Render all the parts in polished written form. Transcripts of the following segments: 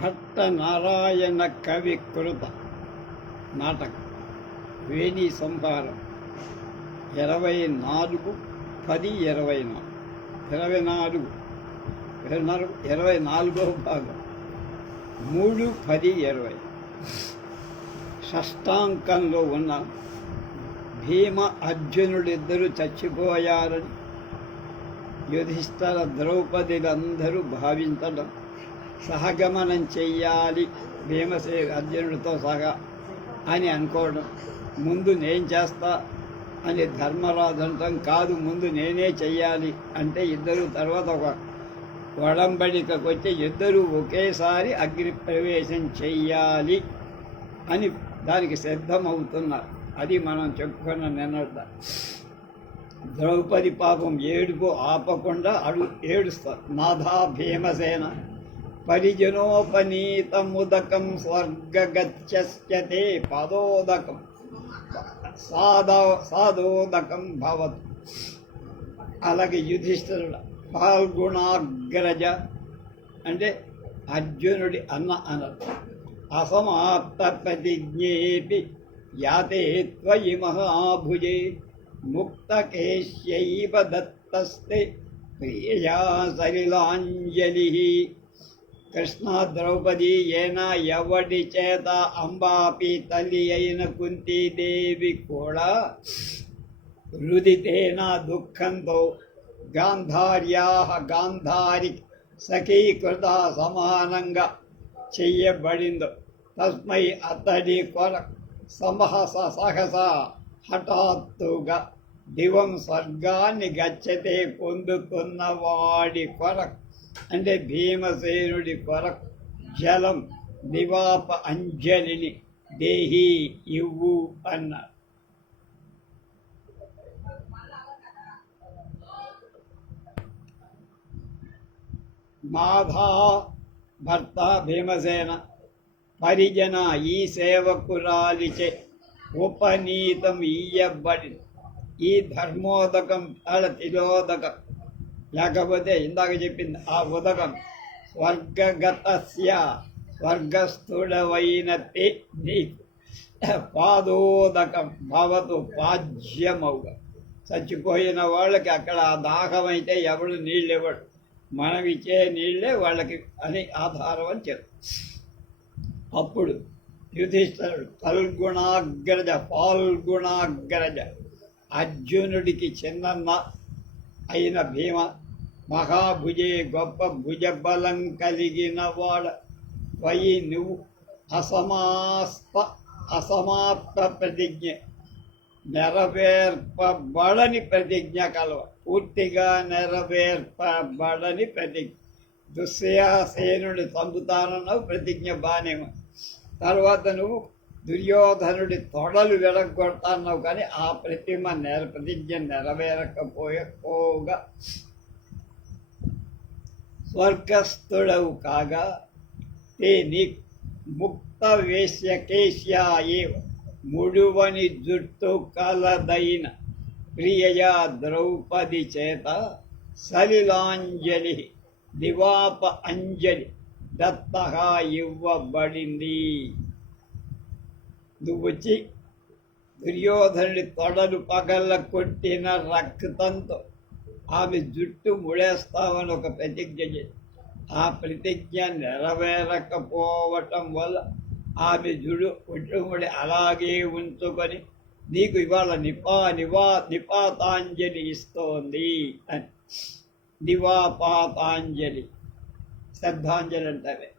భట్ట నారాయణ కవి కృత నాటకం వేణి సంహారం 24 భాగం 3-10-20 షష్టాంకంలో ఉన్న భీమ అర్జునుడిద్దరూ చచ్చిపోయారని యుధిష్ఠిర ద్రౌపదిలందరూ భావించడం, సహగమనం చెయ్యాలి అర్జునుడితో సహా అని అనుకోవడం, ముందు నేను చేస్తా అని ధర్మరాజు అనటం, కాదు ముందు నేనే చెయ్యాలి అంటే ఇద్దరు తర్వాత ఒక ఒడంబడికకు వచ్చి ఇద్దరూ ఒకేసారి అగ్ని ప్రవేశం చెయ్యాలి అని దానికి సిద్ధమవుతున్నారు. అది మనం చెప్పుకున్న నిన్నట. ద్రౌపది పాపం ఏడుపు ఆపకుండా ఏడుస్తారు. నాథా భీమసేన పరిజనోపనీతముదకం స్వర్గగచ్చతే పదోదకం సాదోదకం భవతు. అలాగే యుధిష్ఠిరుడు ఫాల్గుణాగ్రజ అంటే అర్జునుడి అన్న అనర్థం. అసమాప్త ప్రతిజ్ఞేపి యాతే త్వయి మహాభుజే ముక్తకేశ్యైవ దత్తస్తే ప్రియా సలిలాంజలి. కృష్ణ ద్రౌపది ఏనా ఎవడి చేత అంబాపి తల్లి అయిన కుంతీదేవి కూడా రుదితేన దుఃఖంతో గాంధారి సఖీకృత సమానంగా చెయ్యబడిందో తస్మై అతడి కొరకు సహస హఠాత్తుగా దివం స్వర్గాన్ని గచ్చతే పొందుతున్న వాడి కొరకు అంటే భీమసేనుడి కొరకు జలం నివాప అంజలిని దేహి ఇవ్వు అన్నారు. నాథా భర్త భీమసేన పరిజన ఈ సేవకురాలిచే ఉపనీతం ఇయ్యబడి ఈ ధర్మోదకం తిలోదకం లేకపోతే ఇందాక చెప్పింది ఆ ఉదకం స్వర్గగతస్య స్వర్గస్థుడవైన నీకు పాదోదకం భవతు పాజ్యమవుగా. చచ్చిపోయిన వాళ్ళకి అక్కడ ఆ దాహమైతే ఎవడు నీళ్ళు ఇవ్వడు, మనం ఇచ్చే నీళ్ళే వాళ్ళకి అని ఆధారం అని చెప్పు. అప్పుడు యుధిష్ఠిరుడు పాల్గుణాగ్రజ అర్జునుడికి చిన్నన్న అయిన భీమ మహాభుజే గొప్ప భుజబలం కలిగిన వాడ వయి నువ్వు అసమాప్త ప్రతిజ్ఞ నెరవేర్పబడని ప్రతిజ్ఞ కలవ, పూర్తిగా నెరవేర్పబడని ప్రతిజ్ఞ. దుశ్శాసేనుడి చంపుతానన్నావు, ప్రతిజ్ఞ బానేమో. తర్వాత నువ్వు దుర్యోధనుడి తొడలు విరగొడతాన్నావు, కానీ ఆ ప్రతిజ్ఞ నెరవేరకపోగా స్వర్గస్థుడవు కాగా నీ ముక్త వేశ్యకేశ్యాయే ముడువని జుట్టు కలదైన ప్రియయా ద్రౌపది చేత సలిలాంజలి దివాప అంజలి దత్త ఇవ్వబడింది. నువ్వు వచ్చి దుర్యోధనుడి తొడలు పగళ్ళ కొట్టిన రక్తంతో ఆమె జుట్టు ముడేస్తామని ఒక ప్రతిజ్ఞ చేసి ఆ ప్రతిజ్ఞ నెరవేరకపోవటం వల్ల ఆమె జుట్టుముడి అలాగే ఉంచుకొని నీకు ఇవాళ నిపాతాంజలి ఇస్తోంది అని. నివాపాతాంజలి శ్రద్ధాంజలి అంటారే.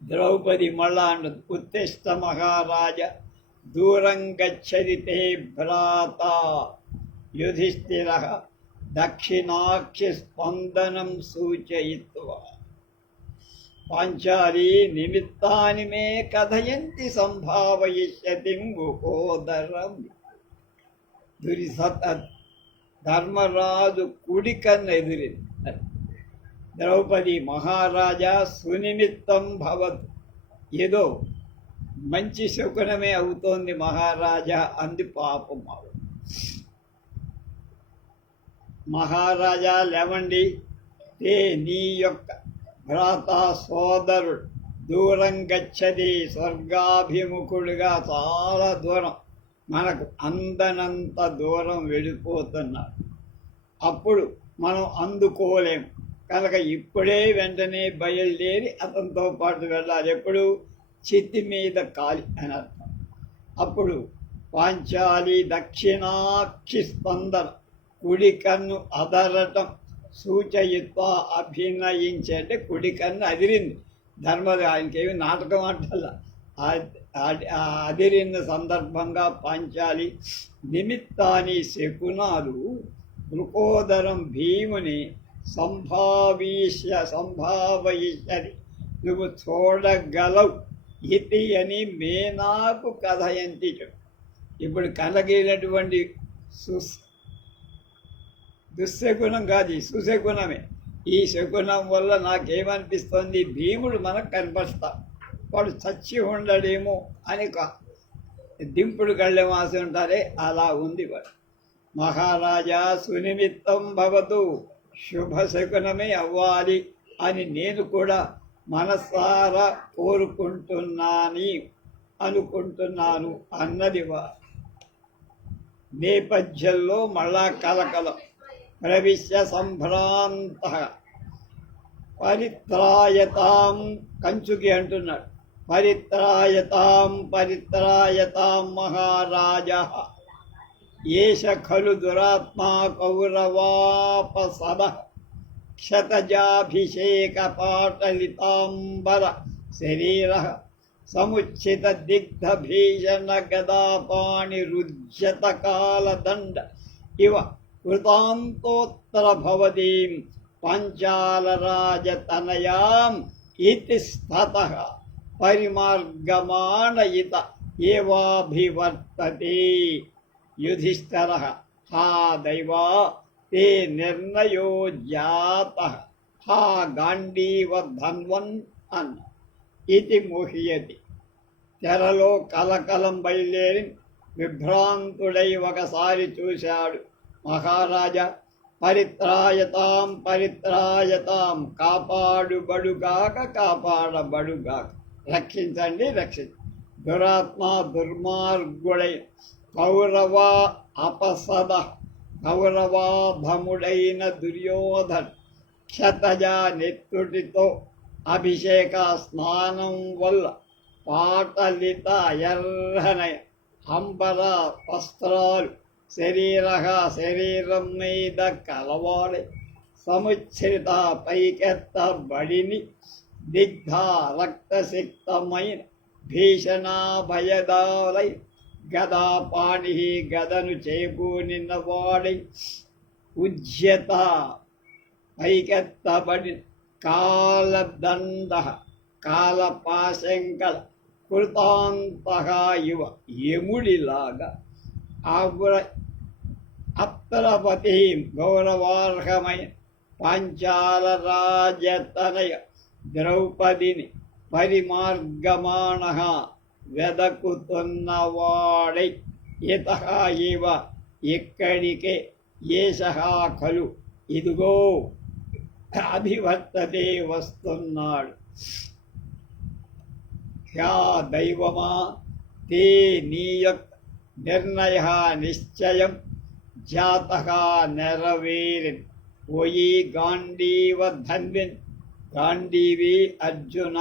ద్రౌపది మళ్ళా అన్నది, ఉత్తిష్ట మహారాజ దూరం గచ్చరితే భ్రాత యుధిష్ఠిర దక్షిణాక్షి స్పందనం సూచయిత్వా పాంచాలి నిమిత్తాని మే కథయంతి సంభావయిష్యతి ముహోదరం. ధర్మరాజు కుడికన్న ఎదురింది. ద్రౌపది మహారాజా సునిమిత్తం భవతు, ఏదో మంచి శకునమే అవుతోంది మహారాజా అంది. పాపం మహారాజా లేవండి, నీ యొక్క భ్రాత సోదరుడు దూరం గచ్చది, స్వర్గాభిముఖుడుగా చాలా దూరం, మనకు అందనంత దూరం వెళ్ళిపోతున్నాడు. అప్పుడు మనం అందుకోలేము కనుక ఇప్పుడే వెంటనే బయలుదేరి అతనితో పాటు వెళ్ళాలి. ఎప్పుడు చిత్తి మీద కాలి అని అర్థం. అప్పుడు పాంచాలి దక్షిణాక్షి స్పందన, కుడి కన్ను అదరటం సూచయిత్వ అభినయించి, అంటే కుడి కన్ను అదిరింది. ధర్మది ఆయనకేమి నాటకం అంటల్లా, అదిరిన సందర్భంగా పాంచాలి నిమిత్తాని శకునాలు వృకోదరం భీముని సంభావయిష్యది, నువ్వు చూడగలవు ఇది అని మేనాకు కథయంతి. ఇప్పుడు కలిగినటువంటి దుశ్శకునం కాదు, ఈ సుశకునమే. ఈ శకునం వల్ల నాకేమనిపిస్తుంది, భీముడు మనకు కనిపిస్తా, వాడు చచ్చి ఉండడేమో అని దింపుడు కళ్ళెం ఆశ ఉంటారే, అలా ఉంది వాడు. మహారాజా సునిమిత్తం భవతు, శుభశకునమే అవ్వాలి అని నేను కూడా మనసారా అనుకుంటున్నాను అన్నది నేపథ్యంలో మళ్ళా కలకలం. ప్రవిశ్య సంభ్రాంత పరిత్రాయతాం, కంచుకి అంటున్నాడు, పరిత్రాయతాం మహారాజా ఏష ఖలు దురాత్మా కౌరవాపసద క్షతజాభిషేక పాటలితాంబర శరీర సముచిత దిగ్ధ భీషణ గదాపాణి రుజ్యత కాలదండ ఇవ కృతాంతోత్తర భవదీం పాంచాలరాజతనయాం ఇతి స్థతః పరిమార్గమాణయిత ఏవాభివర్తతే. యుధిష్ఠిరః హా దైవా తే నిర్ణయో జాతః హా గాంధీవ ధన్వన్ అన్న ఇది ముహ్యతి. తెరలో కలకలం బయలుదేరి విభ్రాంతుడై ఒకసారి చూశాడు. మహారాజా పరిత్రాయతాం, కాపాడబడుగాక, రక్షించండి. దురాత్మ దుర్మార్గుడై కౌరవాధముడైన దుర్యోధన్ క్షతజ నెత్తుటితో అభిషేక స్నానం వల్ల పాటలిత ఎర్రనయ అంబర వస్త్రాలు శరీరం మీద కలవాడై సముచ్ఛ్రిత పైకెత్త బడిని దిగ్ధ రక్తసిక్తమైన భీషణ భయదాలై గదాపాణి గదను చేకూనిన వాడై ఉజ్యత పైకెత్తబడి కాలదండ కాలపాశంకల కృతాంతః ఇవ యముడిలాగా అప్తరపతి గౌరవార్హమైన పాంచాల రాజతనయ ద్రౌపదిని పరిమార్గమాణ వెదకుతున్నవాడై ఇతః ఇవ ఇక్కడికే ఏషః ఖలు ఇదిగో అభివర్తతే వస్తున్నాడు. హ్యా దైవమా తే నీ యొక్క నిర్ణయ నిశ్చయం జాతః నెరవేరిన్. ఓయి గాంధీవ ధన్విన్, గాంధీవి అర్జున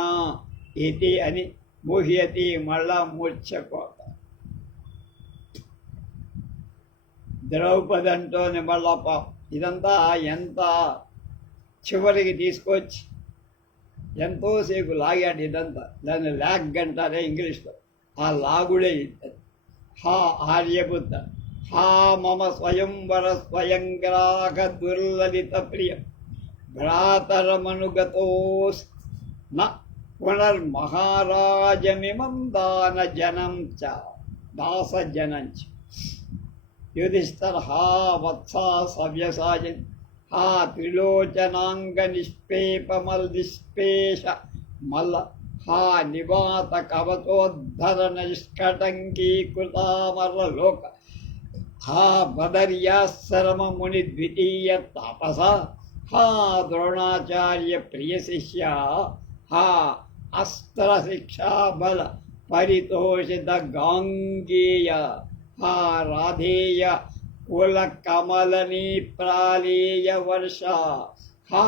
ఇది అని ముహ్యతి, మళ్ళా మూర్ఛకోత. ద్రౌపది అంటోని మళ్ళా ఇదంతా ఎంత చివరికి తీసుకొచ్చి ఎంతోసేపు లాగాడు ఇదంతా. దాన్ని లాగ్ అంటారే ఇంగ్లీష్లో, ఆ లాగుడే హా ఆర్యపుత్ర, హా మమ స్వయంవర స్వయంగ్రాహ దుర్లలిత ప్రియ భ్రాతరమనుగతోస్ న పునర్మహారాజమిమం దాసజనం చ. యుధిష్ఠిర హా వత్సా సవ్యసాయన్, హా త్రిలోచనాంగ నిష్పేష మల్ల, హా నివాత కవచోద్ధర నిష్కటంకీకృతామరలోక, హా బదర్యాశ్రమ ముని ద్వితీయ తాపస, హా ద్రోణాచార్య ప్రియ శిష్య, హా అస్త్ర శిక్షా బల పరితోషిత గాంగేయ, హా రాధేయ కుల కమలని ప్రాళేయ వర్ష, హా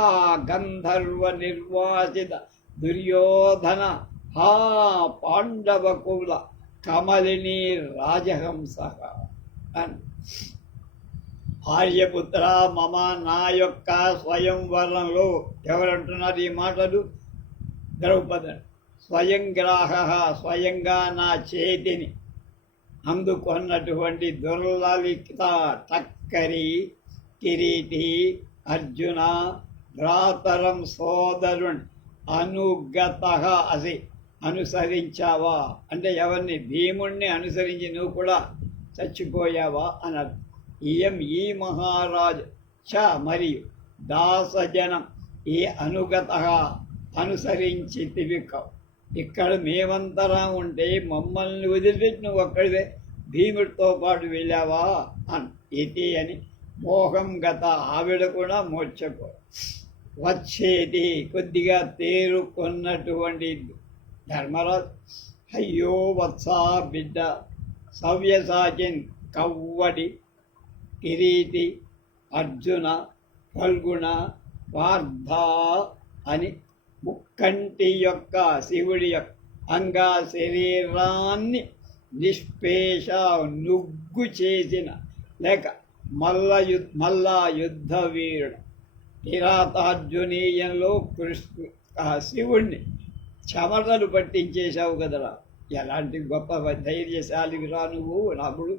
గంధర్వ నిర్వాసిత దుర్యోధన, హా పాండవ కుల కమలిని రాజహంస అని. ఆర్యపుత్ర మమ, నా యొక్క స్వయంవరంలో ఎవరంటున్నారు ఈ మాటలు? ద్రౌపది. స్వయంగ్రాహ, స్వయంగా నా చేతిని అందుకున్నటువంటి దుర్లలిత టక్కరి కిరీటి అర్జున భ్రాతరం సోదరుణ్ అనుగత అసి, అనుసరించావా అంటే ఎవరిని? భీముణ్ణి అనుసరించి నువ్వు కూడా చచ్చిపోయావా అన్నారు. ఇయం ఈ మహారాజు చ మరియు దాసజనం ఈ అనుగత అనుసరించి తివికవు. ఇక్కడ మేమంతరా ఉంటే మమ్మల్ని వదిలిపెట్టి నువ్వు ఒక్కడివే భీముడితో పాటు వెళ్ళావా అని. ఇది అని మోహం గత ఆవిడ కూడా మోర్చకో వచ్చేది కొద్దిగా తేరుకున్నటువంటి ధర్మరాజు, అయ్యో వత్సా బిడ్డ, సవ్యసాచిన్ కవ్వడి కిరీటి అర్జున ఫల్గుణ పార్థ అని ముక్కంటి యొక్క శివుడి యొక్క అంగా శరీరాన్ని నిష్పేష నుగ్గు చేసిన లేక మల్లా యుద్ధ వీరుడు కిరాతార్జునీయంలో శివుణ్ణి చెమటలు పట్టించేశావు కదరా. ఎలాంటి గొప్ప ధైర్యశాలివిరా నువ్వు. రాముడు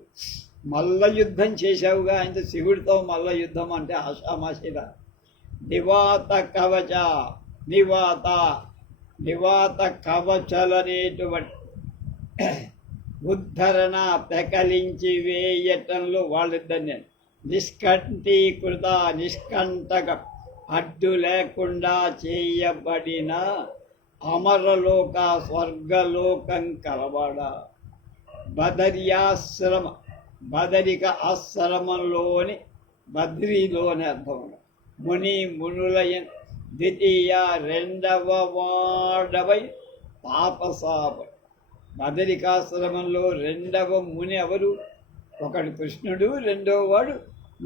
మల్ల యుద్ధం చేశావుగా, అంటే శివుడితో మల్ల యుద్ధం అంటే ఆషామాషిరా. నివాత కవచ, నివాత కవచలనేటువంటి ఉద్ధరణ పెకలించి వేయటంలో వాళ్ళిద్దరిని నిష్కంఠీకృత నిష్కంటక అడ్డు లేకుండా చేయబడిన అమరలోక స్వర్గలోకం కలవాడ. బదర్యాశ్రమ, బదరిక ఆశ్రమంలోని బద్రీలోని అర్థం మునులయ ద్వితీయ రెండవ వాడవై తాపసాపై. బదరికాశ్రమంలో రెండవ ముని ఎవరు? ఒకడు కృష్ణుడు, రెండవ వాడు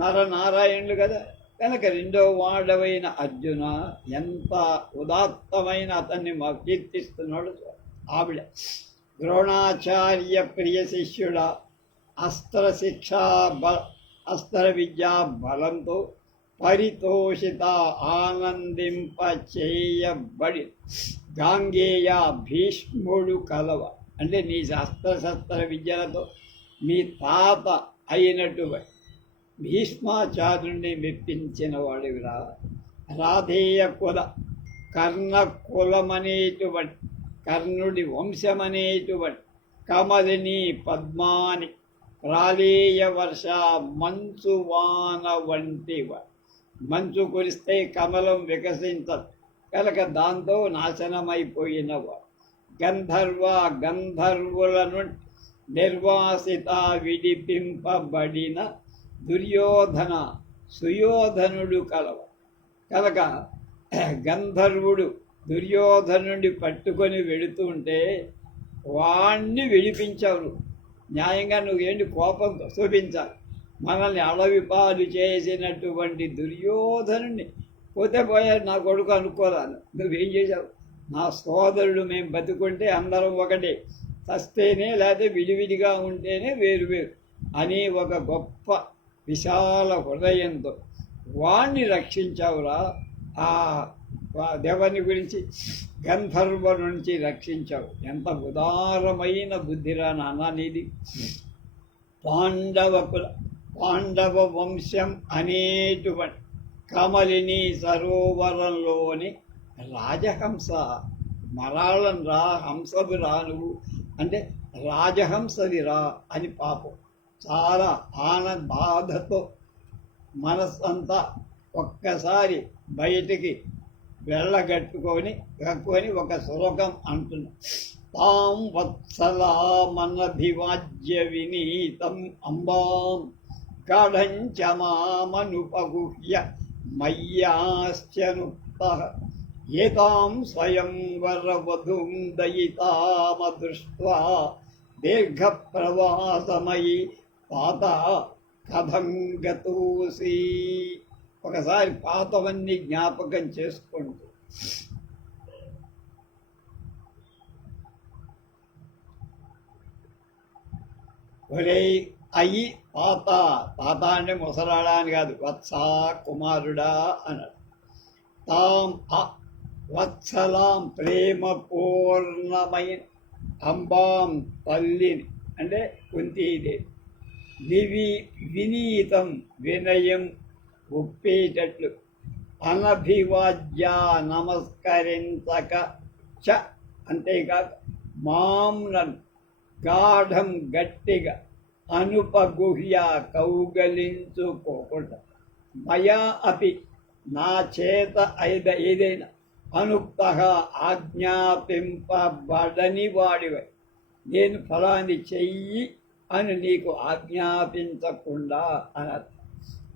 నరనారాయణుడు కదా. కనుక రెండవ వాడవైన అర్జున ఎంత ఉదాత్తమైన అతన్ని మా కీర్తిస్తున్నాడు. ఆవిడ ద్రోణాచార్య ప్రియ శిష్యుడ, అస్త్ర విద్యా బలంతో పరితోషిత ఆనందింప చేయబడి గాంగేయ భీష్ముడు కలవ. అంటే నీ శస్త్ర విద్యలతో మీ తాత అయినటువంటి భీష్మాచార్యుడిని మెప్పించిన వాడివిరా. రాధేయ కుల కర్ణ కులమనేటువంటి కర్ణుడి వంశమనేటువంటి కమలిని పద్మాని ప్రాళేయ వర్ష మంచు వాన వంటివ. మంచు కురిస్తే కమలం వికసించదు కనుక దాంతో నాశనమైపోయినవా. గంధర్వుల నుండి నిర్వాసిత విడిపింపబడిన దుర్యోధన సుయోధనుడు కలవ. కనుక గంధర్వుడు దుర్యోధనుడి పట్టుకొని వెళుతుంటే వాణ్ణి విడిపించావు. న్యాయంగా నువ్వేంటి కోపంతో చూపించాలి. మనల్ని అడవిపాలు చేసినటువంటి దుర్యోధనుడిని పోతే పోయాడు నా కొడుకు అనుకోరాను. నువ్వేం చేశావు? నా సోదరుడు మేము బతుకుంటే అందరం ఒకటే, చస్తేనే లేకపోతే విడివిడిగా ఉంటేనే వేరు వేరు అని ఒక గొప్ప విశాల హృదయంతో వాణ్ణి రక్షించావురా. ఆ దేవని గురించి గంధర్వ నుంచి రక్షించావు. ఎంత ఉదారమైన బుద్ధిరా నాన్న నీది. పాండవ వంశం అనేటువంటి కమలిని సరోవరంలోని రాజహంస, మరాళం రా, హంసవి రా నువ్వు అంటే రాజహంసవి రా అని పాపం చాలా బాధతో మనస్సంతా ఒక్కసారి బయటికి వెళ్ళగట్టుకొని ఒక శ్లోకం అంటున్నా. తాం వత్సలామనభివాజ్య వినీతం అంబాం కఢంచ మామనుపగుహ్య మయ్యాశ్చనుక్తః ఏతాం స్వయంవరవధూం దయితామదృష్ట్వా దీర్ఘప్రవాసమయి పాత కథం గతోసి. ఒకసారి పాతవన్నీ జ్ఞాపకం చేసుకుంటూ ఒరే అయి పాత, తాత అంటే ముసలాడా అని కాదు, వత్సా కుమారుడా అన్నాడు. తాం వత్సలాం ప్రేమ పూర్ణమైన అంబాం తల్లిని అంటే కుంతీదేవి వినీతం వినయం ఒప్పేటట్లు అనభివాజ్య నమస్కరించక చ అంతేకాక మాంనన్ గాఢం గట్టిగా అనుపగుహ్య కౌగలించుకోకుండా మయా అపి నా చేత ఏదైనా అనుక్త ఆజ్ఞాపింపబడని వాడివై నేను ఫలాన్ని చెయ్యి అని నీకు ఆజ్ఞాపించకుండా అనర్థం.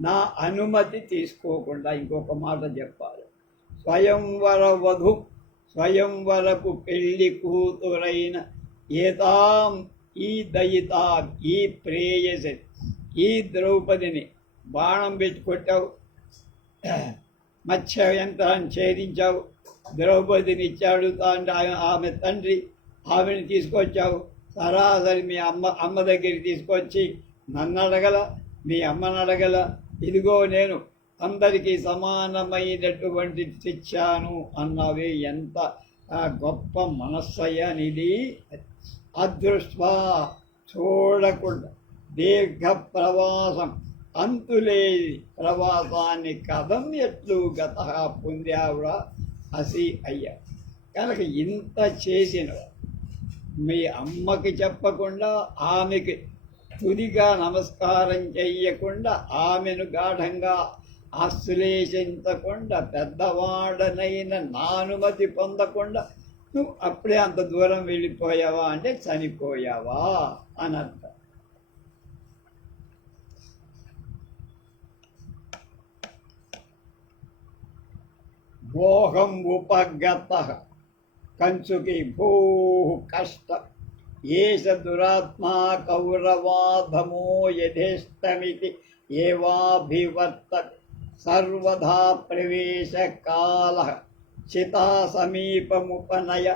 నా అనుమతి తీసుకోకుండా ఇంకొక మాట చెప్పాలి. స్వయంవర వధు స్వయంవరపు పెళ్లి కూతురైన ఏతాం ఈ దయితాం ఈ ప్రేయసి ఈ ద్రౌపదిని బాణం పెట్టి కొట్టావు, మత్స్య యంత్రాన్ని ఛేదించావు, ద్రౌపదిని ఇచ్చాడు అంటే ఆమె తండ్రి, ఆమెను తీసుకొచ్చావు. సరాసరి మీ అమ్మ దగ్గరికి తీసుకొచ్చి నన్ను అడగల, మీ అమ్మను అడగల, ఇదిగో నేను అందరికీ సమానమైనటువంటి తెచ్చాను అన్నవి. ఎంత గొప్ప మనస్సయ్యనిది. అదృష్ట్వా చూడకుండా దీర్ఘ ప్రవాసం అంతులేని ప్రవాసాన్ని కథం ఎట్లు గత పొందావురా అసి అయ్యా. కనుక ఇంత చేసిన మీ అమ్మకి చెప్పకుండా, ఆమెకి తుదిగా నమస్కారం చెయ్యకుండా, ఆమెను గాఢంగా ఆశ్లేషించకుండా, పెద్దవాడనైన నానుమతి పొందకుండా నువ్వు అప్పుడే అంత దూరం వెళ్ళిపోయావా అంటే చనిపోయావా అనర్థం. మోహం ఉపగత కంచుకి భూ కష్ట ఏష దురాత్మా కౌరవాధమో యథేష్టమితి ఏవాభివర్త సర్వదా ప్రవేశ కాల చితా సమీపముపనయ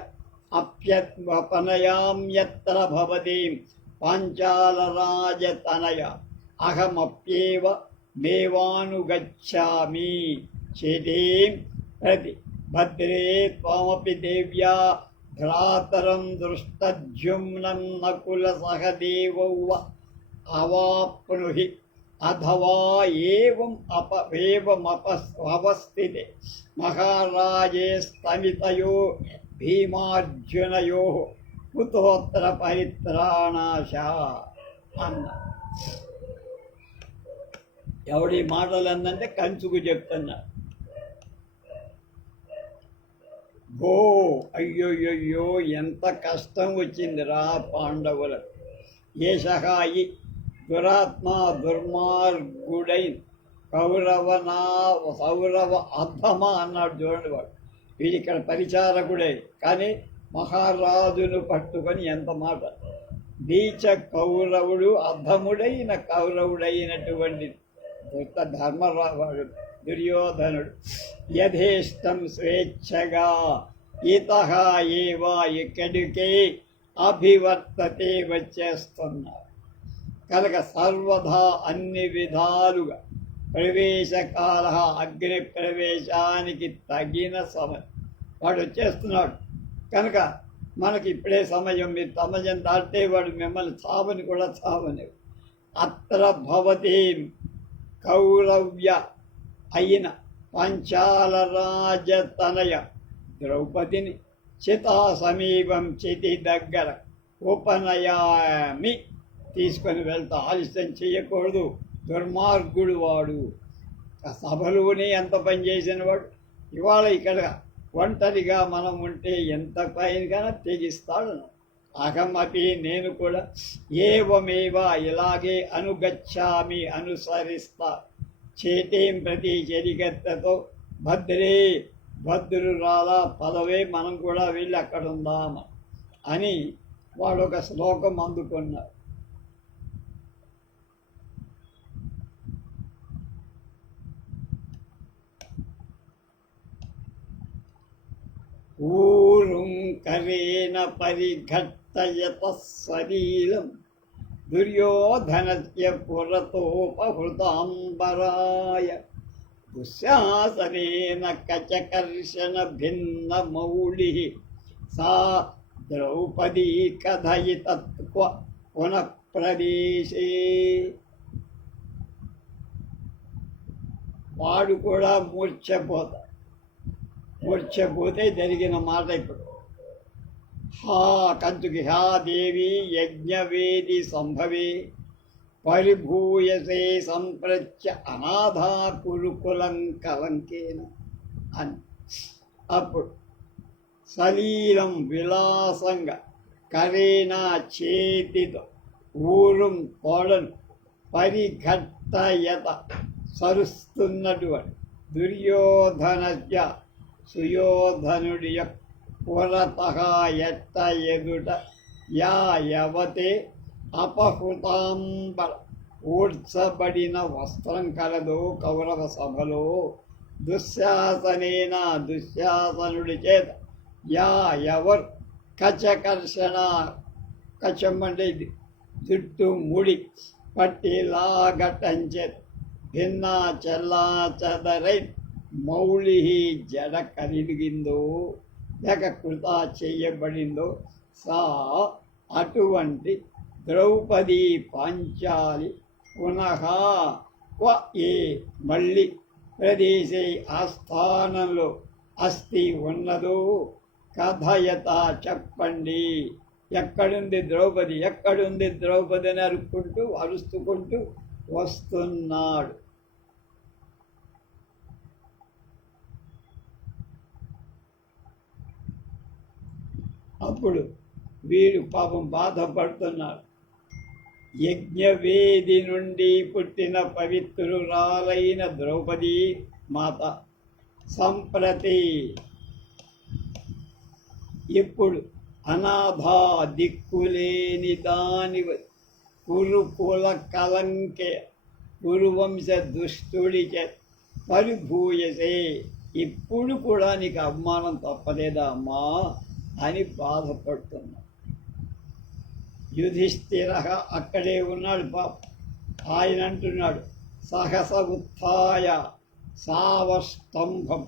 అప్యపనయామ్యత్ర భవతీం పాంచాలరాజతనయ అహమప్యేవ మేవానుగచ్ఛామి చేతీం ప్రతి భద్రే త్వమపి దేవ్యా భ్రాతరం దృష్టద్యుమ్నం నకుల సహదేవౌ అవాప్నుహి అథవా ఏవమపస్థితే మహారాజే స్తమితయో భీమార్జునయో కుతోత్ర పరిత్రాణాశ అన్న. ఎవడి మాటలు అందంటే కంచుకు చెప్తున్నారు. గో అయ్యోయ్యో ఎంత కష్టం వచ్చిందిరా పాండవులకు. ఏషహాయి దురాత్మ దుర్మార్గుడైన కౌరవ అధమ అన్నాడు చూడండి. వాడు వీడి ఇక్కడ పరిచారకుడే కానీ మహారాజును పట్టుకొని ఎంత మాట. నీచ కౌరవుడు అధముడైన కౌరవుడైనటువంటి ధర్మరావాడు దుర్యోధనుడు యథేష్టం స్వేచ్ఛగా ఇతః ఏవా ఇక్కడికే అభివర్తతే వచ్చేస్తున్నారు. కనుక సర్వదా అన్ని విధాలుగా ప్రవేశకాల అగ్ని ప్రవేశానికి తగిన సమయం వాడు వచ్చేస్తున్నాడు. కనుక మనకి ఇప్పుడే సమయం, మీరు సమయం దాటే వాడు మిమ్మల్ని చావని కూడా చావని. అత్ర భవతి కౌరవ్య అయిన పంచాలరాజతనయ ద్రౌపదిని చితా సమీపం చితి దగ్గర ఉపనయామి తీసుకొని వెళ్తా. ఆలస్యం చేయకూడదు. దుర్మార్గుడు వాడు. ఆ సభలోనే ఎంత పని చేసిన వాడు ఇవాళ ఇక్కడ ఒంటరిగా మనం ఉంటే ఎంత పైన తెగిస్తాడు. అహమపి నేను కూడా ఏవమేవా ఇలాగే అనుగచ్చామి అనుసరిస్తా. చేటేం ప్రతి చెరిగత్తతో భద్రే భద్రురాలా పదవే, మనం కూడా వెళ్ళి అక్కడ ఉందాం అని వాడు ఒక శ్లోకం అందుకున్నారు. ఊరుం కరేణ పరిఘట్టయత సలీలం దుర్యోధనస్య పురతోపహృతాంబరాయ దుశ్శాసనేన కచకర్షణ భిన్న మౌళి సా ద్రౌపదీ కథయితత్వ పునః ప్రదేశే. వాడు కూడా మూర్ఛపోతే జరిగిన మాట ఇప్పుడు. హా కంచుకి హా దేవి యజ్ఞవేది సంభవే పరిభూయసే సంప్రత్య అనాథా కురుకులం కలంకేన అని. అప్పుడు సలీలం విలాసంగా కరేనా చేతితో ఊరుం తోడను పరిఘట్టయత సరుస్తున్నటువంటి దుర్యోధనస్య సుయోధనుడి యొక్క పురతః ఎట్ట ఎదుట యా యవతే అపహృతాంబర ఊడ్చబడిన వస్త్రం కలదో కౌరవ సభలో దుశ్శాసనేన దుశ్శాసనుడి చేత యా ఎవరు కచకర్షణ, కచం అంటే ఇది జుట్టు ముడి పట్టి లాగటంచే భిన్నా చెల్లా చెదరై మౌళి జడ కరిగిందో లేక కృతా చేయబడిందో సా అటువంటి ద్రౌపది పాంచాలి పునః ఏ మళ్ళీ ప్రదేశే ఆ స్థానంలో అస్థి ఉన్నదో కథయత చెప్పండి. ఎక్కడుంది ద్రౌపది, ఎక్కడుంది ద్రౌపది అని అరుస్తుకుంటూ వస్తున్నాడు. అప్పుడు వీరు పాపం బాధపడుతున్నారు. యజ్ఞవేది నుండి పుట్టిన పవిత్రురాలైన ద్రౌపది మాత సంప్రతి ఇప్పుడు అనాథా దిక్కులేని దానివ కురుకుల కలంకే కురువంశ దుష్టుడిచే పరిభూయసే, ఇప్పుడు కూడా నీకు అవమానం తప్పలేదా అమ్మా అని బాధపడుతున్నా. యుధిష్ఠిర అక్కడే ఉన్నాడు పాప. ఆయన అంటున్నాడు సహస ఉత్థాయ సావస్తంభం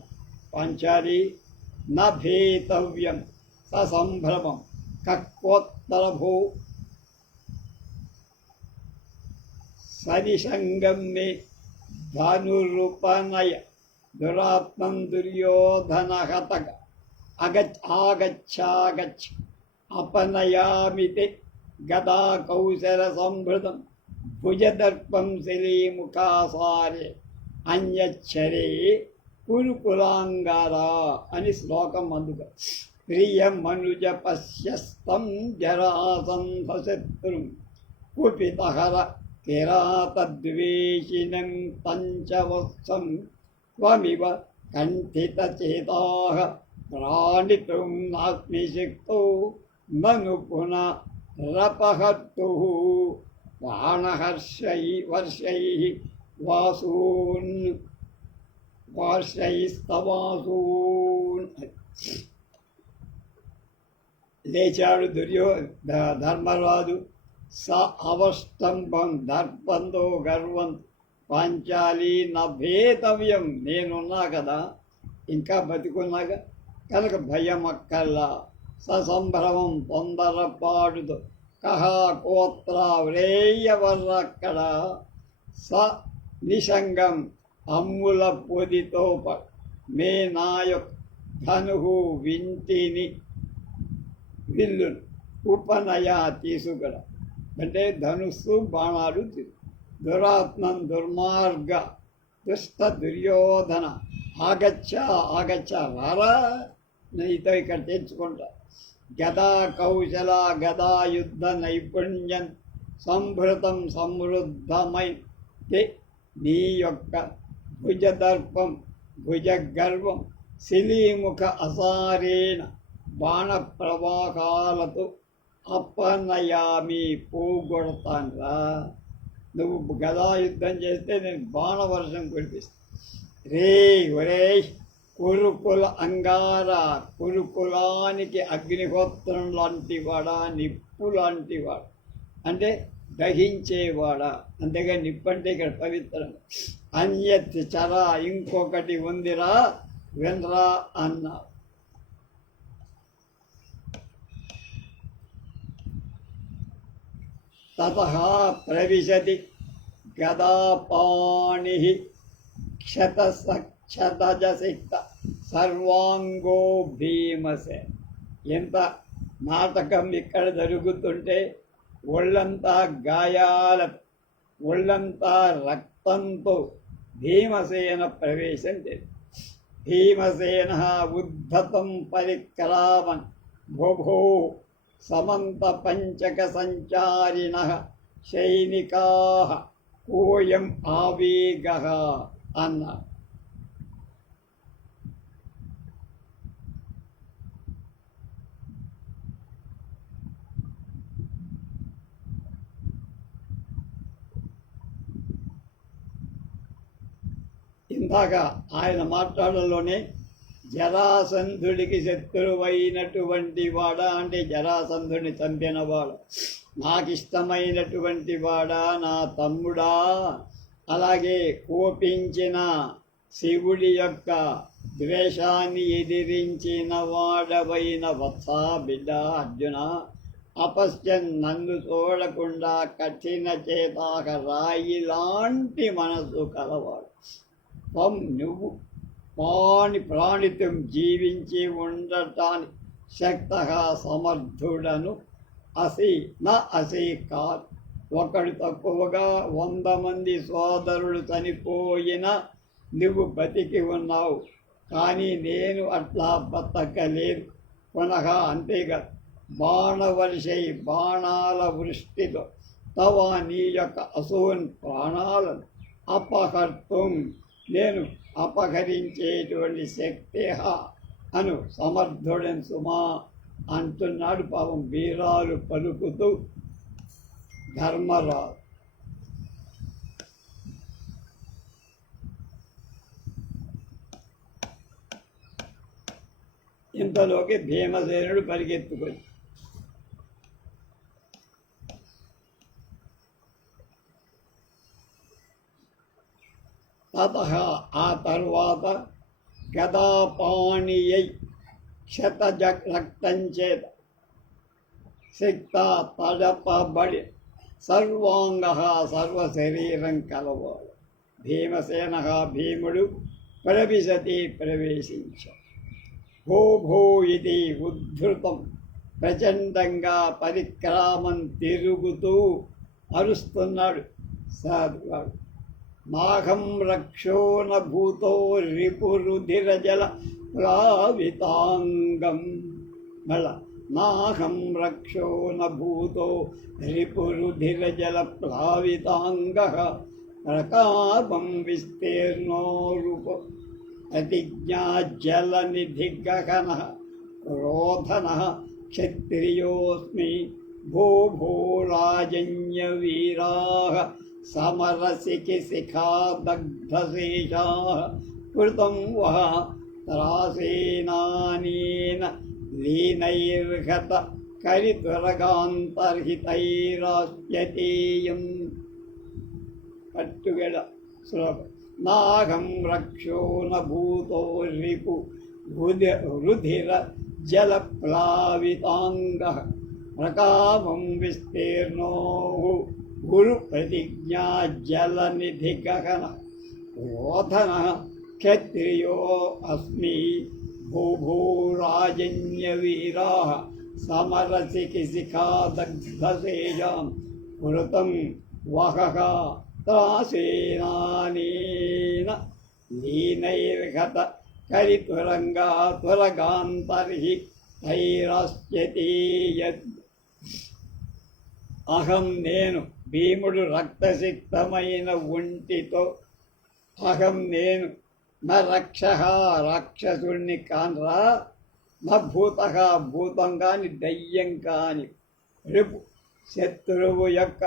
పంచాలి నభేతవ్యం ససంభ్రమం కక్కోత్తరభూ సరిసంగం మే ధనురుపనయ దురాత్మం దుర్యోధనహతక ఆగచ్చాగచ్చ అపనయామితి గదా కౌశల సంభృతం భుజదర్పం శిలీముఖాసారే అన్యచ్చరే కురుకులాంగారా అని శ్లోకం అందుకు. ప్రియమనుజ పశ్యస్తం జరాసంధశత్రుం కుపితహర కిరాతద్వేషిణం పంచవత్సం త్వమివ కంఠితచేతాః ప్రాణితుం నాస్మిశక్తో నను పునరపహర్తుః వర్షైః వాసూన్ వర్షైస్తవాసూన్. లేచాడు ధర్మరాజు. స అవస్తంభం దర్పంతో గర్వం పాంచాలి నభేతవ్యం, నేనున్నా కదా, ఇంకా బతికున్నాగా కనుక భయం అక్కల్లా. ససంభ్రమం తొందరపాటుతో కహ కోత్ర వ్రేయవర్రక్కడ స నిషంగం అమ్ముల పొదితో మే నాయక్ ధనుహు వింటిని విల్లును ఉపనయ తీసుకురా అంటే ధనుస్సు బాణాలు దురాత్మం దుర్మార్గ దుష్ట దుర్యోధన ఆగచ్చ రారా, నీతో ఇక్కడ తెచ్చుకుంటా. గదా కౌశల గదాయుద్ధ నైపుణ్యం సంభృతం సమృద్ధమై నీ యొక్క భుజదర్పం భుజగర్వం శిలీముఖ అసారేణ బాణప్రవాహాలతో అప్పన్నయామి పోగొడతాన్రా. నువ్వు గదాయుద్ధం చేస్తే నేను బాణవర్షం కురిపిస్తాను. రే ఒరే కురుకుల అంగార, కురుకులానికి అగ్నిహోత్రం లాంటివాడా, నిప్పు లాంటివాడా అంటే దహించేవాడా. అంతేగా నిప్పు అంటే ఇక్కడ పవిత్రం. అన్యత్ చర ఇంకొకటి ఉందిరా వినరా అన్నారు. తతః ప్రవిశతి గదాపాణి క్షతజసిక్త సర్వాంగో భీమసే. ఎంత నాటకం ఇక్కడ జరుగుతుంటే ఒళ్ళంతా గాయాల, ఒళ్ళంతా రక్తంతో భీమసేన ప్రవేశం చేసి భీమసేన ఉద్ధతం పరిక్రామన్ భోభో సమంత పంచక సంచారిణ సైనికా కోయం ఆవేగ అన్నారు. ఇందాక ఆయన మాట్లాడలోనే జరాసంధుడికి శత్రువైనటువంటి వాడా అంటే జరాసంధుడిని చంపినవాడు, నాకు ఇష్టమైనటువంటి వాడా నా తమ్ముడా, అలాగే కోపించిన శివుడి యొక్క ద్వేషాన్ని ఎదిరించిన వాడవైన వత్సా బిడ్డ అర్జున, అపశ్చన్ నన్ను చూడకుండా కఠిన చేతాక రాయి లాంటి మనసు కలవాడు. నువ్వు ప్రాణితం జీవించి ఉండటానికి శక్త సమర్థుడను అసి కాదు. ఒకడు తక్కువగా 100 మంది సోదరులు చనిపోయినా నువ్వు బతికి ఉన్నావు, కానీ నేను అట్లా బతకలేదు. పునః అంతేగా బాణవర్షై బాణాల వృష్టితో తవ నీ యొక్క అసూన్ ప్రాణాలను అపహర్తం నేను అపహరించేటువంటి శక్తి అను సమర్థుడని సుమా అంటున్నాడు పాపం వీరాలు పలుకుతూ ధర్మరాజు. ఇంతలోకి భీమసేనుడు పరిగెత్తుకొని తతః ఆ తర్వాత గదాపాణియై క్షతజ రక్తం చేత శక్త తడపబడి సర్వాంగ సర్వశరీరం కలవాడు భీమసేన భీముడు ప్రవిశతి ప్రవేశించాడు. భో భో ఇది ఉద్ధృతం ప్రచండంగా పరిక్రామం తిరుగుతూ అరుస్తున్నాడు సాధువాడు. నాహం రక్షో న భూతో రిపురుధిరజల ప్లావితాంగం. మళ్ళా నాహం రక్షో న భూతో రిపురుధిరజల ప్లావితాంగ ప్రకాపం విస్తీర్ణో రూప ప్రతిజ్ఞాజలనిధిగహన క్రోధన క్షత్రియోస్మి భో భో రాజన్యవీరా సమరసికి శిఖాదగ్ధశేషా కృతం వః త్రాసేనానేన లీనైర్హత కరితురగాంతర్హితైరాస్యతేయం. పట్టుగడ శ్లోకం. నాహం రక్షో న భూతో రిపు రుధిర జల ప్లావితాంగ ప్రకామం విస్తీర్ణో గురు ప్రతిజ్ఞా జలనిధి గగన క్రోధన క్షత్రియో అస్మి భూభూరాజన్యవీరా సమరసికి శిఖాదగ్ధశేషాం కృతం వహః త్రాసేనానేన లీనైర్హత కరితురంగా తురగాంతర్హి తైరాస్యతి యద్. అహం నేను భీముడు రక్తసిక్తమైన ఒంటితో అహం నేను నా రక్ష రాక్షసుణ్ణి కాన్రా నా భూత భూతం కాని దయ్యం కాని రేపు శత్రువు యొక్క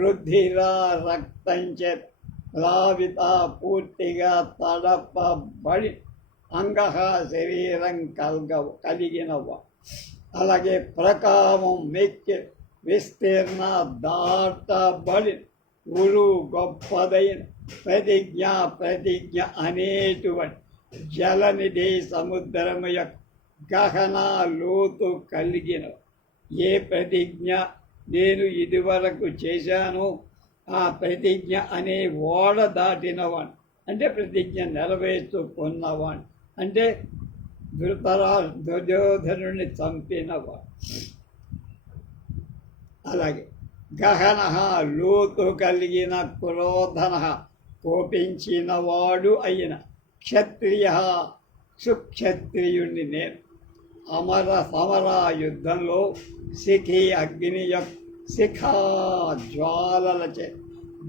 రుధిర రక్తంచే ప్లావిత పూర్తిగా తడపబడి అంగ శరీరం కలిగినవ. అలాగే ప్రకామం మెక్కి విస్తీర్ణ దాటబడి ఉరు గొప్పదైన ప్రతిజ్ఞ అనేటువంటి జలనిధి సముద్రము యొక్క గహన లోతు కలిగిన ఏ ప్రతిజ్ఞ నేను ఇదివరకు చేశానో ఆ ప్రతిజ్ఞ అనే ఓడ దాటినవాడు, అంటే ప్రతిజ్ఞ నెరవేర్చుకున్నవాడు, అంటే దుర్యోధనుడిని చంపినవాడు. అలాగే గహన లోతు కలిగిన క్రోధన కోపించినవాడు అయిన క్షత్రియ సుక్షత్రియుణ్ణి నేను. అమర సమర యుద్ధంలో శిఖి అగ్ని శిఖా జ్వాలలచే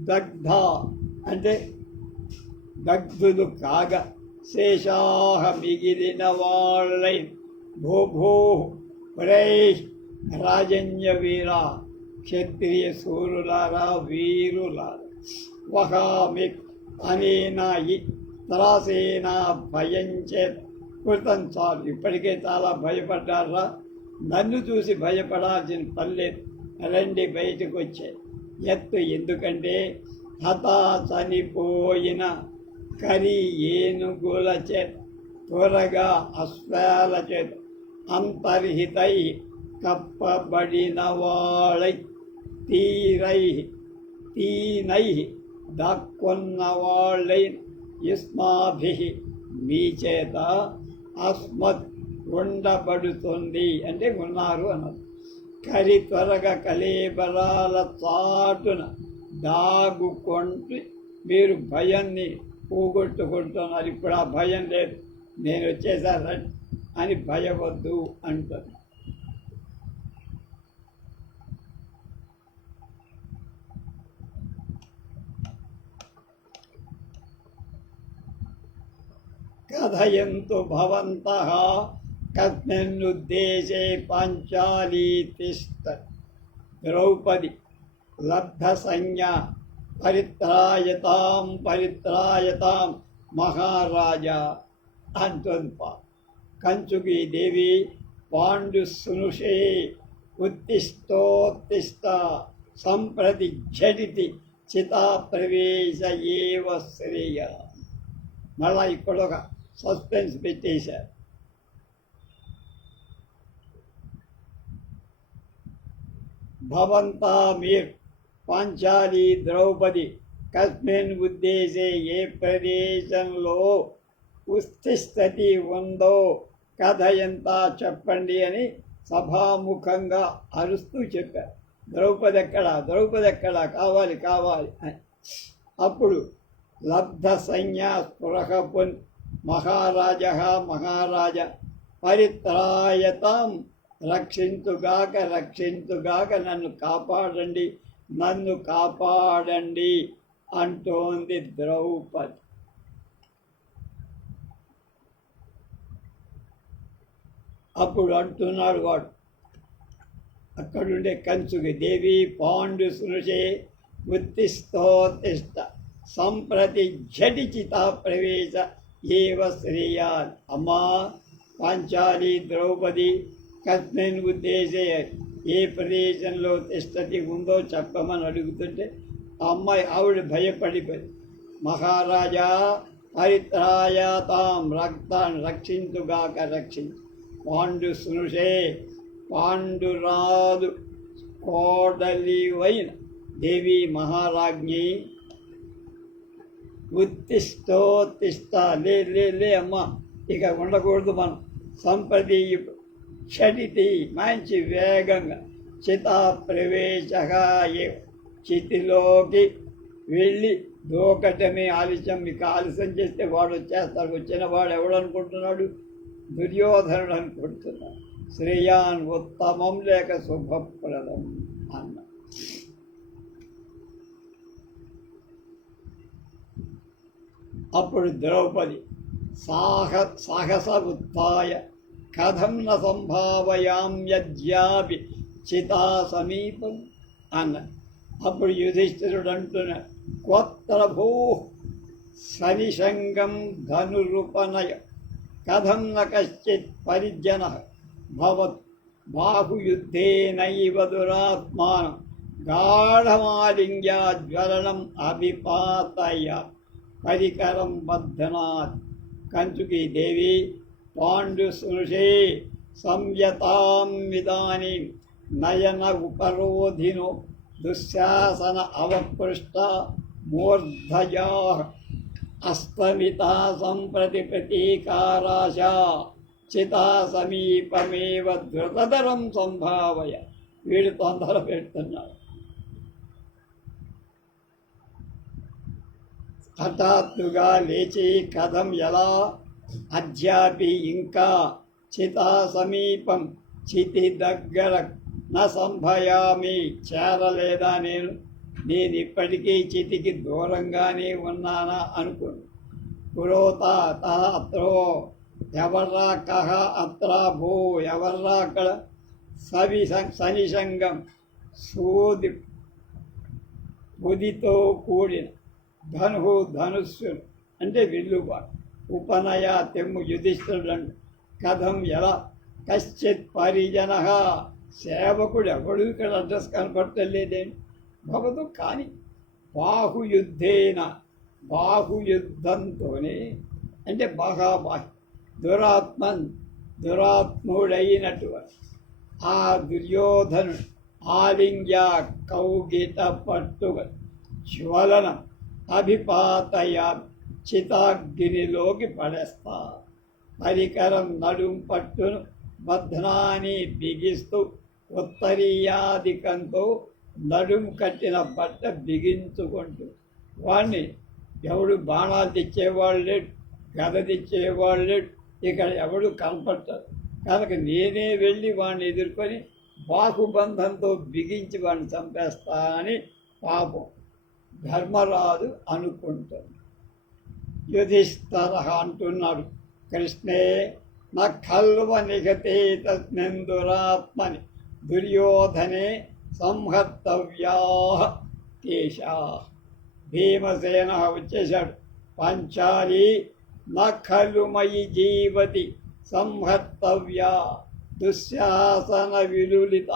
దగ్ధ అంటే దగ్ధులు కాగా శేషాహ మిగిలిన వాళ్ళై భూభూ రాజన్య వీర క్షత్రియ సూరులారా వీరులారా వహామిక్ అనేనాయి త్రాసేనా భయం చేత కృతం చాలు. ఇప్పటికే చాలా భయపడ్డారా, నన్ను చూసి భయపడాల్సిన పర్లేదు, రండి బయటకు వచ్చే ఎత్తు. ఎందుకంటే హతా చనిపోయిన కరి ఏనుగుల చేత త్వరగా అశ్వాల చేత అంతర్హితై కప్పబడిన వాళ్ళై తీనై దాక్కున్న వాళ్ళై యుష్మాభి మీ చేత అస్మత్ ఉండబడుతుంది, అంటే ఉన్నారు అన్నది. కరి త్వరగా కలేబరాల చాటున దాగుకుంటూ మీరు భయాన్ని పోగొట్టుకుంటున్నారు. ఇప్పుడు ఆ భయం లేదు, నేను వచ్చేసారని అని భయవద్దు అంటారు. కథయంతు భవంతః కస్మిన్నుద్దేశే పాంచాలీ తిష్టత్. ద్రౌపది లబ్ధ సంజ్ఞా పరిత్రాయతాం మహారాజా అంటుంది. కంచుకి దేవి పాండు సునుషే ఉత్తిష్టోత్తిష్ట సంప్రతి ఝటితి చితా ప్రవేశ ఏవ శ్రేయ. మళ్ళా ఇక్కడ ఒక సస్పెన్స్ పెట్టేశారు. భవంతా మీరు పాంచాలి ద్రౌపది కస్మిన్ ఉద్దేశే ఏ ప్రదేశంలో ఉత్తిష్టతి ఉందో కథయంతా చెప్పండి అని సభాముఖంగా అరుస్తూ చెప్పారు. ద్రౌపది ఎక్కడా కావాలి అని. అప్పుడు లబ్ధ సైన్య స్పృహ పొన్ మహారాజ పరిత్రాయతాం రక్షింతుగాక నన్ను కాపాడండి అంటోంది ద్రౌపది. అప్పుడు అంటున్నాడు వాడు అక్కడుండే కంచుకి దేవి పాండు సృషే ఉత్తిష్టోత్తిష్ట సంప్రతి ఝటిచిత ప్రవేశ ఏవ శ్రేయాన్. అమ్మా పాంచాలి ద్రౌపది కస్మిన్ ఉద్దేశే ఏ ప్రదేశంలో తిష్టతి ఉందో చెప్పమని అడుగుతుంటే ఆవిడ భయపడిపోయి మహారాజా పరిత్రాయతాం రక్తాన్ని రక్షించుగాక పాండు సృషే పాండురాదు కోడలివైన దేవి మహారాజ్ఞి ఉత్తిష్టోత్తిష్ట లే అమ్మ, ఇక ఉండకూడదు మనం. సంప్రతి క్షటితి మంచి వేగంగా చితా ప్రవేశ చితిలోకి వెళ్ళి దూకటమే ఆలస్యం. మీకు ఆలస్యం చేస్తే వాడు వచ్చేస్తాడు. వచ్చిన వాడు ఎవడనుకుంటున్నాడు? దుర్యోధనుడు అనుకుంటున్నాడు. శ్రేయాన్ ఉత్తమం లేక శుభప్రదం అన్న. అప్పుడు ద్రౌపది సాహస ఉత్థాయ కథం న సంభావయామ్యద్యాపి చితా సమీపం అన్న. అప్పుడు యుధిష్ఠిరుడు అంటున్న కోత్ర భూ సనిషంగం ధనురుపనయ కథం న కశ్చిత్ పరిజన భవత్ బాహుయుద్ధేనైవ దురాత్మానం గాఢమాలింగ్యా జ్వలనం అభిపాతయ పరికరం బద్ధనాత్. కంచుకి దేవి పాండుసృషే సంయతాం విదానీం నయన ఉపరోధినో దుశ్శాసన అవపృష్ట మూర్ధయా అస్తమితా సంప్రతి ప్రతీకారాశా చితా సమీపమేవ ధృతతరం సంభావయ. వీడు తొందర పెడుతున్నాడు. హఠాత్తుగా లేచి కథం ఎలా అద్యాపి ఇంకా చితా సమీపం చితి దగ్గర నా సంభయామి చేరలేదా నేను ఇప్పటికీ చితికి దూరంగానే ఉన్నానా అనుకుని పురోత అత్రో ఎవర్రా కహ అత్ర భూ ఎవర్రా అక్కడ సనిసంగం సూది బుదితో కూడిన ధనుస్సులు అంటే విల్లుబాటు ఉపనయ తెమ్ము యుధిష్ఠిరుడు కథం ఎలా కశ్చిత్ పరిజన సేవకుడు ఎవడు ఇక్కడ అడ్రస్ కనపడలేదేంటి భవతు. కానీ బాహుయుద్ధంతోనే అంటే బాహాబాహి దురాత్ముడైనటువంటి ఆ దుర్యోధను ఆలింగ్య కౌగిట పట్టుగా జ్వలనం అభిపాతయ చితాగ్నిలోకి పడేస్తా. పరికరం నడుం పట్టును బధ్నాన్ని బిగిస్తూ ఉత్తరీయాధికంతో నడుం కట్టిన బట్ట బిగించుకుంటూ వాడిని ఎవడు బాణాలు తెచ్చేవాళ్ళు లేడు, గద తెచ్చేవాళ్ళు లేడు, ఇక్కడ ఎవడు కనపడతారు కనుక నేనే వెళ్ళి వాడిని ఎదుర్కొని బాహుబంధంతో బిగించి వాడిని చంపేస్తా అని పాపం ధర్మరాజు అనుకుంటాడు. యుధిష్ఠిర అంటున్నాడు కృష్ణే నా ఖల్వ నిగతే తస్మిన్ దురాత్మని దుర్యోధనే సంహర్తవ్యా కేశా. భీమసేన వచ్చేశాడు. పంచాలి నా ఖలు మయి జీవతి సంహర్తవ్యా దుశ్శాసన విలులిత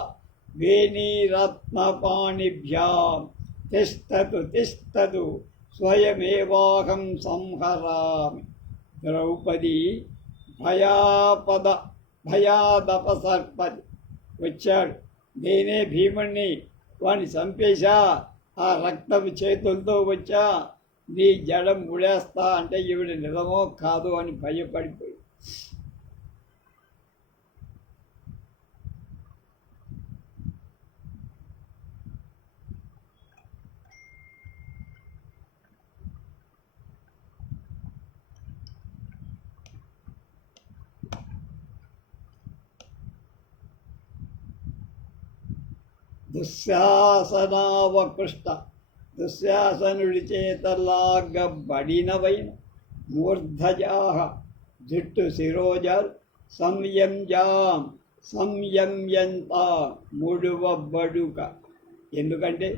వేణీరత్నపాణిభ్యాం తిష్టతు స్వయమేవాహం సంహరామి. ద్రౌపది భయాదపసర్పది వచ్చాడు. నేనే భీముణ్ణి, వాడిని చంపేశా, ఆ రక్తం చేతులతో వచ్చా, నీ జడం ముడేస్తా అంటే ఈవిడ నిజమో కాదు అని భయపడిపోయి దుశ్శాసనావకృష్ట దుశ్శాసనుడి చేతలాగబడినవైన మూర్ధజాహ జుట్టు శిరోజాలు సంయమ్యంత ముడువబడుక. ఎందుకంటే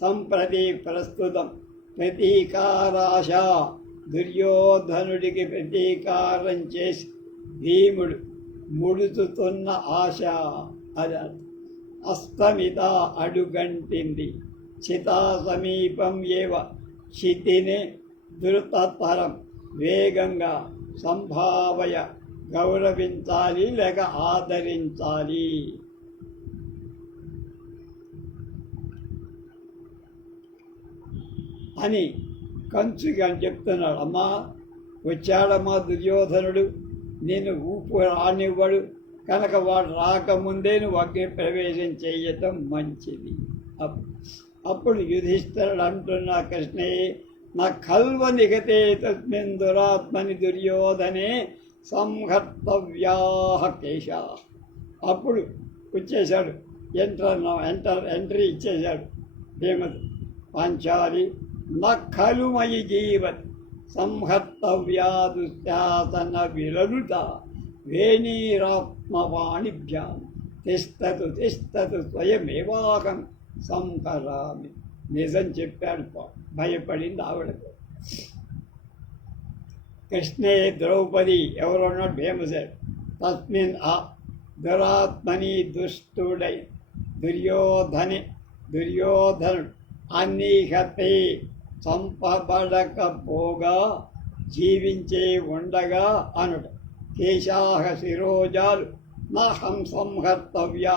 సంప్రతి ప్రస్తుతం ప్రతీకారాశ దుర్యోధనుడికి ప్రతీకారం చేసి భీముడు ముడుతున్న ఆశ అది అస్తమిత అడుగంటింది. చితా సమీపం ఏవ చితిని ధృతతరం వేగంగా సంభావయ గౌరవించాలి లేక ఆదరించాలి. అని కంచుకి అని చెప్తున్నాడు. అమ్మా వచ్చాడమ్మా దుర్యోధనుడు, నేను ఊపు రానివ్వడు కనుక వాడు రాకముందే నువ్వు అగ్ని ప్రవేశం చేయటం మంచిది. అప్పుడు యుధిష్ఠిరుడు అంటున్నా కృష్ణే నా ఖల్వ నిగతే తస్మిన్ దురాత్మని దుర్యోధనే సంహర్తవ్యా కేశా. అప్పుడు వచ్చేశాడు, ఎంట్రీ ఇచ్చేశాడు భీమడు. పాంచాలి నా ఖలు మయి జీవత్ సంహర్తవ్యాదుశ్శాసన విరలుత వేణీరాత్మవాణిభ్యాం తిష్టతు తిష్టతు స్వయమేవాహం సంహరామి. నిజం చెప్పాడు, భయపడింది ఆవిడకు. కృష్ణే ద్రౌపది ఎవరున్నాడు? భీమసేనుడు. తస్మిన్ ఆ దురాత్మని దుష్టుడై దుర్యోధనుడు అన్నిహతే చంపబడకపోగా జీవించే ఉండగా అనుట. కేశాహ శిరోజాలు నహం సంహర్తవ్య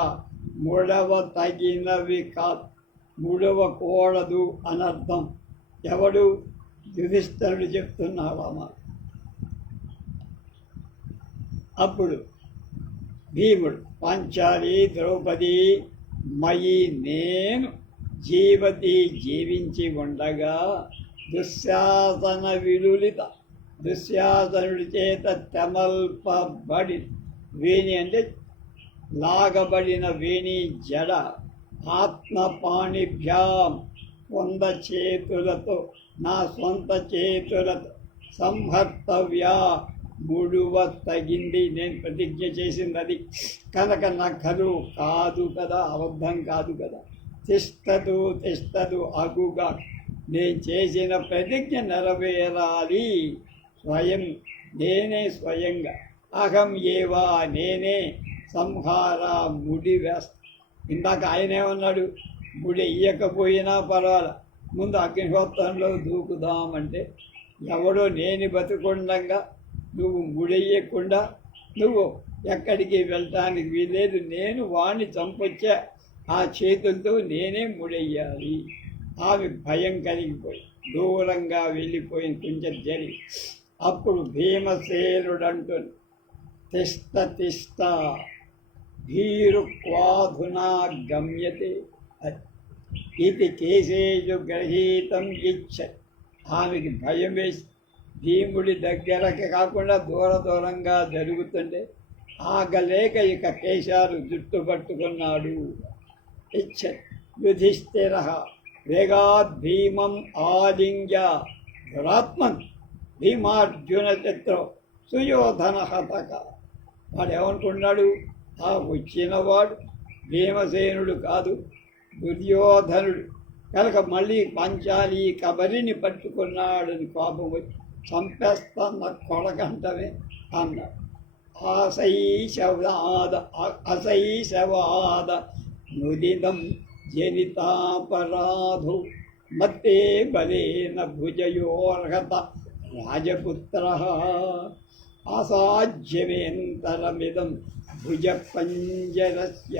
ముడవ తగినవి కాదు, ముడవకూడదు అనర్థం. ఎవడు? యుధిష్ఠిరుడు చెప్తున్నాడు అన్నమాట. అప్పుడు భీముడు, పంచాలి ద్రౌపది మయి నేను జీవించి ఉండగా దుశ్శాసన విలులిత దుశ్శాసనుడి చేత తెమల్పబడి వేణి అంటే లాగబడిన వేణి జడ ఆత్మపాణిభ్యాం నా సొంత చేతులతో సంహర్తవ్య ముడువ తగింది. నేను ప్రతిజ్ఞ చేసింది అది కనుక నఖలు కాదు కదా, అబద్ధం కాదు కదా. తిష్టదు అగుగా నేను చేసిన ప్రతిజ్ఞ నెరవేరాలి. నేనే స్వయంగా అహం ఏవా నేనే సంహార ముడి వేస్తా. ఇందాక ఆయనేమన్నాడు? ముడి ఇయ్యకపోయినా పర్వాలే, ముందు అగ్నిహోత్రంలో దూకుదామంటే ఎవడో నేను బతుకుండగా నువ్వు ముడెయ్యకుండా నువ్వు ఎక్కడికి వెళ్ళటానికి వీలేదు. నేను వాణ్ణి చంపొచ్చా, ఆ చేతులతో నేనే ముడెయ్యాలి. ఆమె భయం కలిగిపోయి దూరంగా వెళ్ళిపోయింది కొంచెం జరిగి. అప్పుడు భీమసేనుడంటుంది, తిష్ట భీరు క్వాధునా గమ్యతే ఇది కేసేజు గ్రహీతం ఇచ్చ. ఆమెకి భయం వేసి భీముడి దగ్గరకి కాకుండా దూరంగా జరుగుతుంటే ఆగలేక ఇక కేశాలు జుట్టు పట్టుకున్నాడు. ఇచ్చ యుధిష్ఠిర వేగాద్ భీమం ఆలింగ్య దురాత్మన్ భీమార్జున చిత్రం సుయోధన హతక. వాడు ఏమనుకున్నాడు? ఆ వచ్చినవాడు భీమసేనుడు కాదు, దుర్యోధనుడు కనుక మళ్ళీ పంచాలి కబరిని పట్టుకున్నాడని కోపం వచ్చి చంపేస్తాన్న కొడకంటమే అన్నాడు. అశైశవాద నుదిదం జనితాపరాధు మత్తే బలేన భుజయోర్హత రాజపుత్ర అసాధ్యమేంతరమిదం భుజ పంజరస్య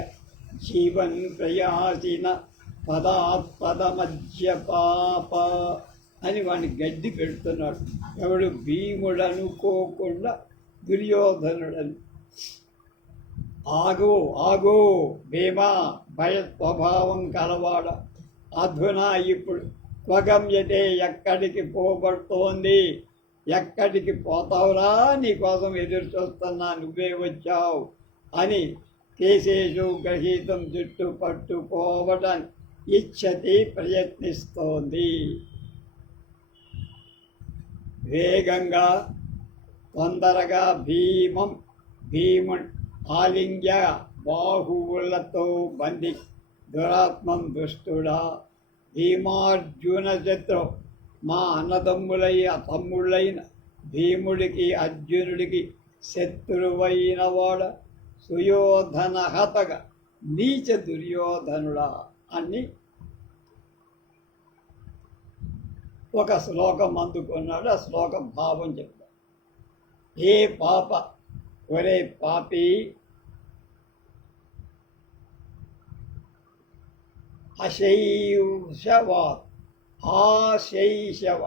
జీవన్ ప్రయాసిన పదాత్పదమధ్య పాప అని వాడిని గడ్డి పెడుతున్నాడు. ఎవడు? భీముడు అనుకోకుండా దుర్యోధనుడని. ఆగో భీమా, భయ స్వభావం కలవాడ. అధునా ఇప్పుడు స్వగమ్యతే, ఎక్కడికి పోబడుతోంది, ఎక్కడికి పోతావురా, నీకోసం ఎదురు చూస్తున్నా, నువ్వే వచ్చావు అని కేసేషు గ్రహీతం జుట్టు పట్టుకోవటం ఇచ్చతి ప్రయత్నిస్తోంది. వేగంగా తొందరగా భీమున్ ఆలింగ్య బాహువులతో బంధి దురాత్మం దుష్టుడా భీమార్జున శత్రు, మా తమ్ముళ్ళైన భీముడికి అర్జునుడికి శత్రువైన వాడ సుయోధన హతగా నీచ దుర్యోధనుడా అని ఒక శ్లోకం అందుకున్నాడు. ఆ శ్లోకం భావం చెప్తాడు. ఏ పాప, ఒరే పాపి, ఆశైశవ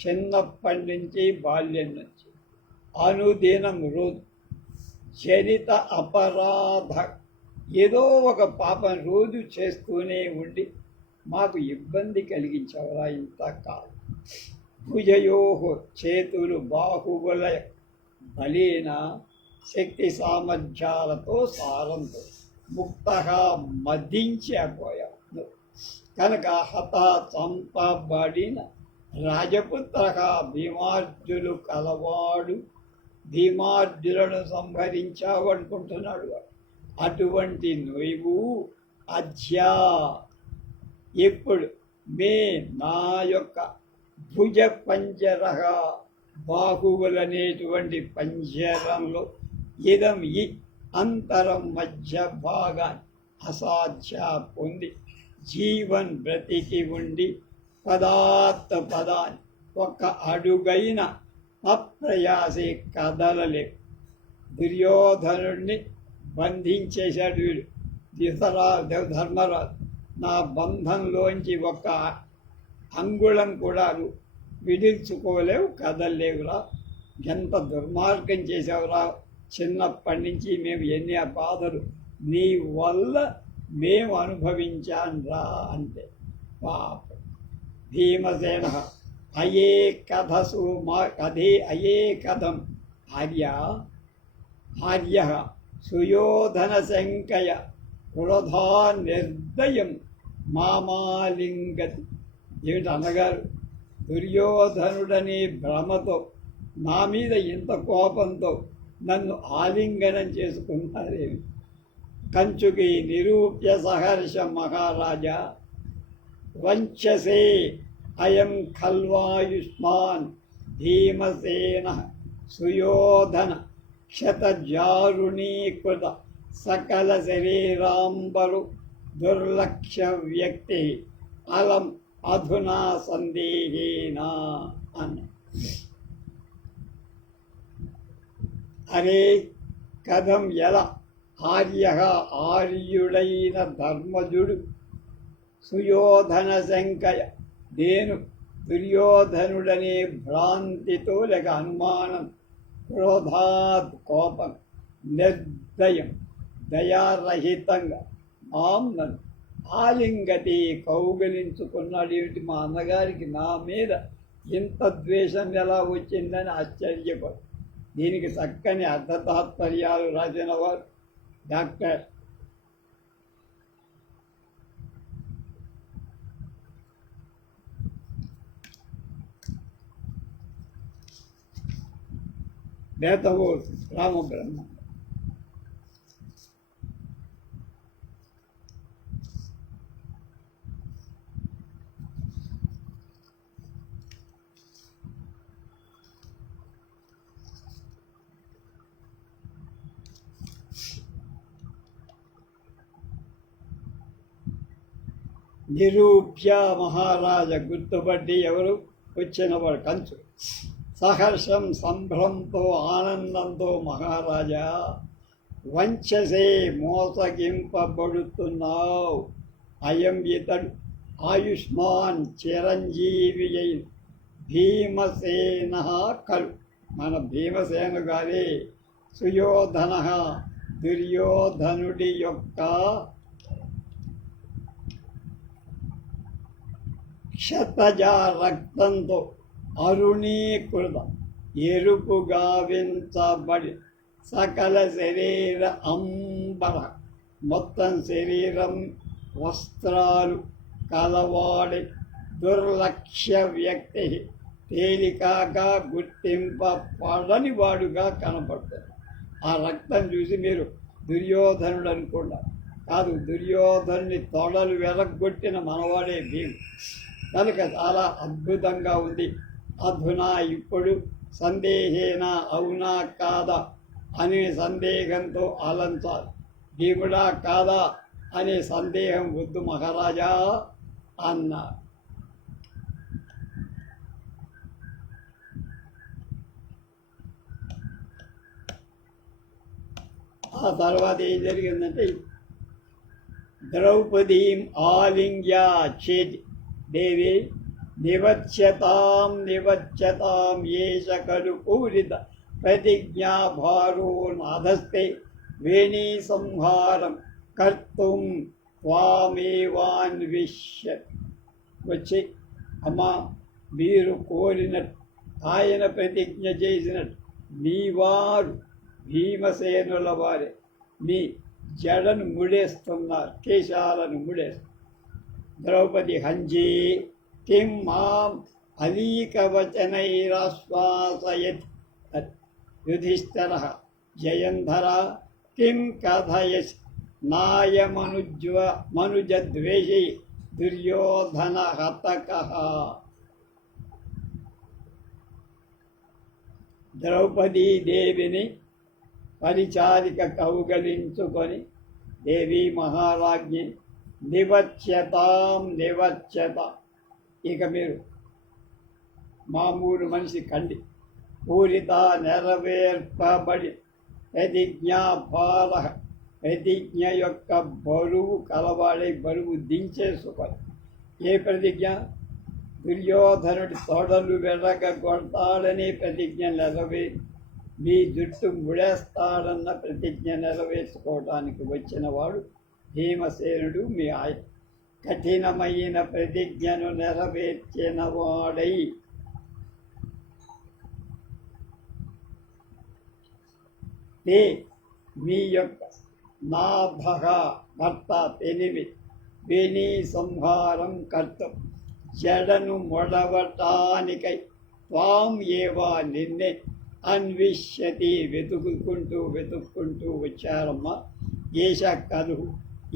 చిన్నప్పటి నుంచి బాల్యం నుంచి అనుదినం రోజు జనిత అపరాధ ఏదో ఒక పాపం రోజు చేస్తూనే ఉండి మాకు ఇబ్బంది కలిగించవరా ఇంతకాలం. భుజయో చేతులు బాహువుల బలీన శక్తి సామర్థ్యాలతో సారంతో ముక్తగా మదించిపోయావు కనుక చంపబడిన రాజపుత్ర భీమార్జులు కలవాడు, భీమార్జులను సంహరించావు అనుకుంటున్నాడు వాడు. అటువంటి నువ్వు అధ్యా ఇప్పుడు నా యొక్క భుజ పంజరహ బాహువులనేటువంటి పంజరంలో ఇదం ఈ అంతరం మధ్య భాగాన్ని అసాధ్య పొంది జీవన్ బ్రతికి ఉండి పదాన్ని ఒక అడుగైన అప్రయాసే కదలలేవు. దుర్యోధనుడిని బంధించేశాడు వీడు. ధర్మరాజు నా బంధంలోంచి ఒక అంగుళం కూడా విడిల్చుకోలేవు, కదలలేవురా. ఎంత దుర్మార్గం చేసావురా, చిన్నప్పటి నుంచి మేము ఎన్ని బాధలు నీ వల్ల మేము అనుభవించాన్రా అంటే. పాప భీమసేన అయే కథసు మా కథే అయే కథం ఆర్య సుయోధన శంకయ క్రోధా నిర్దయం మామాలింగతి. ఏమిటి అన్నగారు, దుర్యోధనుడనే భ్రమతో నా మీద ఇంత కోపంతో నన్ను ఆలింగనం చేసుకున్నారేమి? కంచుకి నిరూప్య సహర్ష మహారాజా వంచసే అయం ఖల్వాయుష్మాన్ భీమసేన సుయోధన క్షతజారుణీకృత సకల శరీరాంబరు దుర్లక్ష్య వ్యక్తి అలం అధునా సందేహేనా అన్న. అరే కథం ఎలా ఆర్యుడైన ధర్మజుడు సుయోధన శంకయ నేను దుర్యోధనుడనే భ్రాంతితో లేక అనుమానం, క్రోధాత్ కోపం, నిర్దయం దయారహితంగా నన్ను ఆలింగతి కౌగలించుకున్నాడు. ఏమిటి మా అన్నగారికి నా మీద ఇంత ద్వేషం ఎలా వచ్చిందని ఆశ్చర్యపడు. దీనికి చక్కని అర్థతాత్పర్యాలు రాసిన వారు డాక్టర్ బేతవూరు రామబ్రహ్మ. నిరూప్య మహారాజ గుర్తుపట్టి ఎవరు వచ్చినవాడు కంచు. సహర్షం సంభ్రమంతో ఆనందంతో మహారాజా వంచసే మోసగింపబడుతున్నావు. అయం ఇతడు ఆయుష్మాన్ చిరంజీవి అయిన భీమసేన కలు మన భీమసేను గారే సుయోధన దుర్యోధనుడి యొక్క క్షతజ రక్తంతో అరుణీకృత ఎరుపు గావించబడి సకల శరీర అంబర మొత్తం శరీరం వస్త్రాలు కలవాడి దుర్లక్ష్య వ్యక్తి తేలికగా గుర్తింపబడని వాడుగా కనపడతారు. ఆ రక్తం చూసి మీరు దుర్యోధనుడు అనుకున్నారు. కాదు, దుర్యోధనుని తొడలు వెలగొట్టిన మనవాడే భీము. కనుక చాలా అద్భుతంగా ఉంది. అధునా ఇప్పుడు సందేహేన అవునా కాదా అనే సందేహంతో ఆలంచాలి. భీముడా కాదా అనే సందేహం వద్దు మహారాజా అన్నారు. ఆ తర్వాత ఏం జరిగిందంటే, ద్రౌపదీం ఆలింగ్య చేతి దేవి నివచ్యతాం ఏష ఖలు పూరిత ప్రతిజ్ఞాభారో నాధస్తే వేణీ సంహారం కర్తుం త్వామేవాన్విష్య. వచ్చి అమ్మా, మీరు కోరినట్టు ఆయన ప్రతిజ్ఞ చేసినట్టు మీ వారు భీమసేనుల వారే మీ జడను ముడేస్తున్నారు, కేశాలను ముడేస్తున్నారు. ద్రౌపది హంజీ కిం మాం అలీకవచనైరాశ్వాసయత్ యుధిష్ఠిరః జయంధర కిం కథయసి మనుజద్వేషి దుర్యోధన హతకః. ద్రౌపదీదేవిని పరిచారిక కౌగలించుకొని దేవి మహారాజ్ఞి నివచ్యత. ఇక మీరు మామూలు మనిషి కండి. పూరిత నెరవేర్పబడి ప్రతిజ్ఞ యొక్క బరువు కలవాడై బరువు దించేసుకొని. ఏ ప్రతిజ్ఞ? దుర్యోధనుడి తోడలు వెరగొడతాడని ప్రతిజ్ఞ నెరవేరి మీ జుట్టు ముడేస్తాడన్న ప్రతిజ్ఞ నెరవేర్చుకోవడానికి వచ్చిన వాడు భీమసేనుడు మీ ఆయన. కఠినమైన ప్రతిజ్ఞను నెరవేర్చిన వాడై మీ యొక్క నాభగ భర్త పెనివి విని సంహారం కర్తం జడను మొడవటానికై త్వాం ఏవా నిన్నే అన్విష్యతి వెతుక్కుంటూ వచ్చారమ్మ. ఏష కలు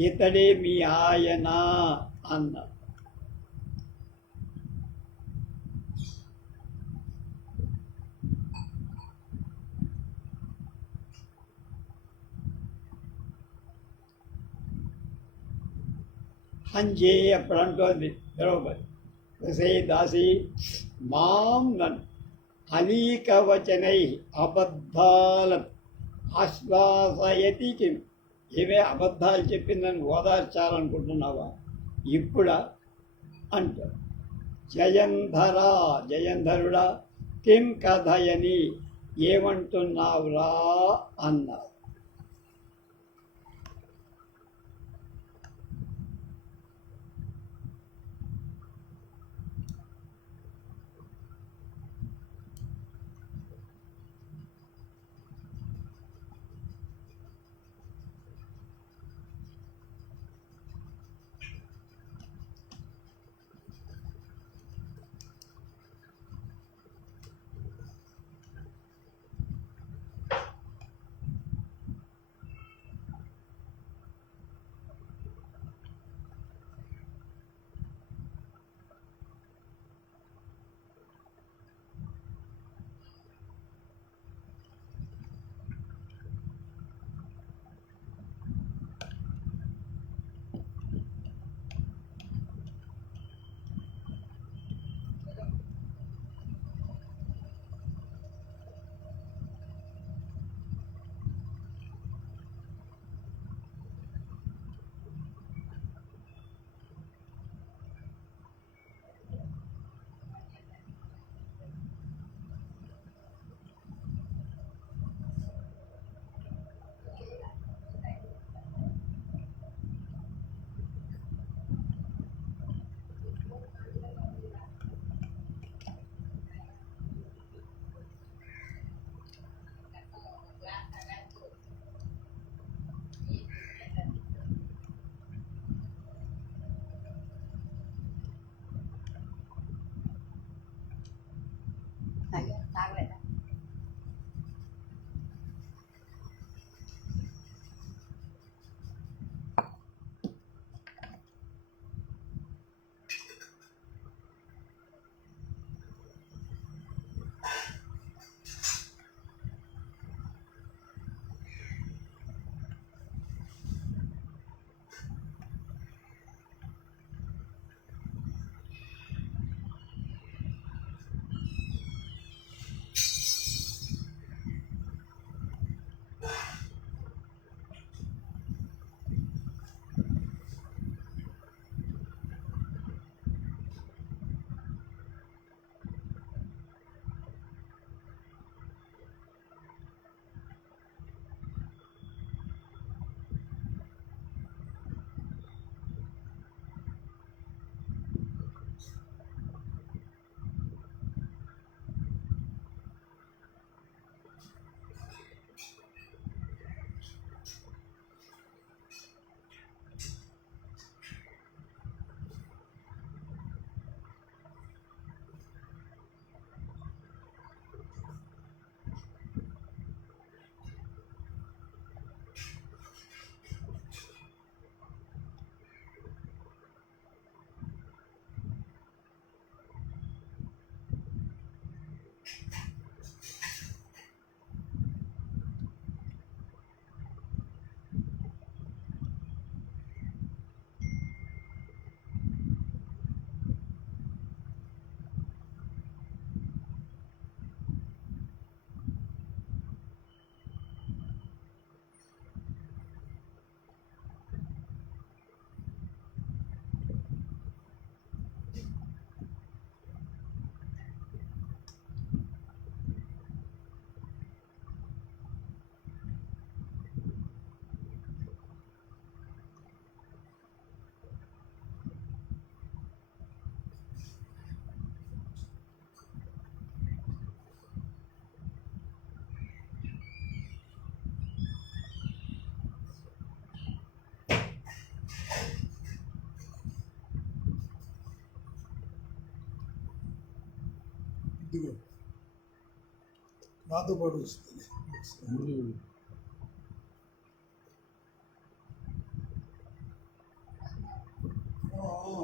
ఇతడే మీ ఆయన అన్నారు. అంజేయ అప్పుడు అంటోంది ద్రౌపది, దాసి మాం నన్ను అలీకవచనై అబద్ధాలను ఆశ్వాసయతి కిం. ఏమే అబద్ధాలు చెప్పి నన్ను ఓదార్చాలనుకుంటున్నావా ఇప్పుడు అంటారు. జయంధరుడా కిం కథయని ఏమంటున్నావురా అన్నారు. ఇదిగో నాతో పాటు వస్తుంది. ఆ, ఆ.